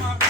my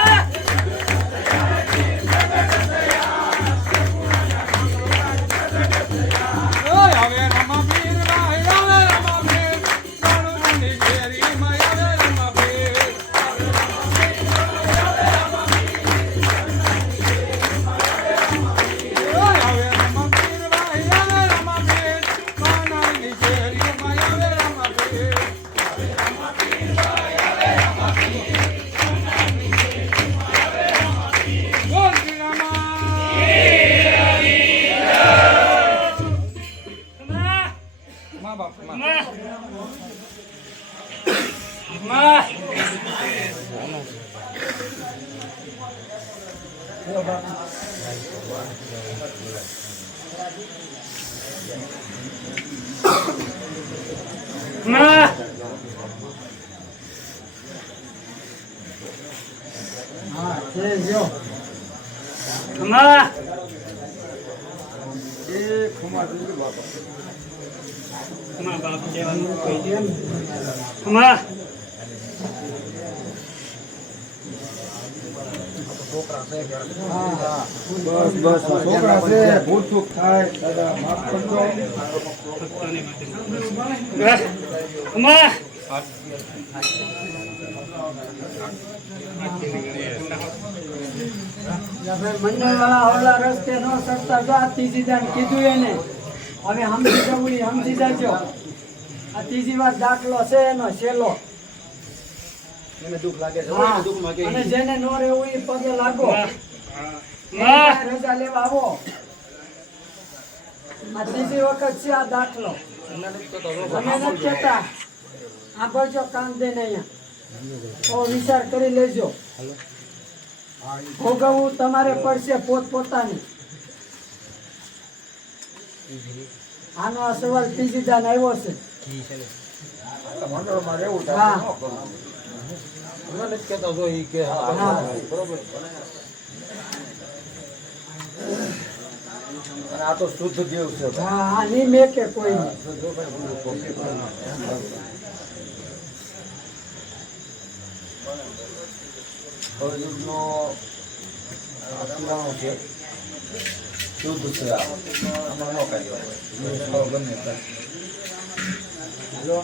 ખમા. બાપ દેવાનું કહી દે ખમા. બસ બસ છોકરા છે ભૂલ ચૂક થાય દાદા માફ કરજો. મંડળ વાળા ઓલા રસ્તે ન સરતા જો આ ત્રીજી દાન કીધું એને. હવે સમજી જવું સમજી જજો. આ ત્રીજી વાર દાખલો છે એનો છેલ્લો. એને દુઃખ લાગે છે હા. એને દુઃખમાં કે અને જેને નો રહેવું એ પગે લાગો. રજા લેવા આવો. આ ત્રીજી વખત છે આ દાખલો. તમે નથી કહેતા આ ભરજો કામ ને અહીંયા. તો વિચાર કરી લેજો. ભોગવવું તમારે પડશે પોત પોતાની. આનો આ સવાલ ત્રીજી દાન આવ્યો છે. હા. હમણાં નથી કહેતા જો એ કે બરોબર. આ તો શુદ્ધ દેવ છે હા નહીં મેં કે કોઈ અર્જુનનો પુરાણો છે. શુદ્ધ છે. હેલો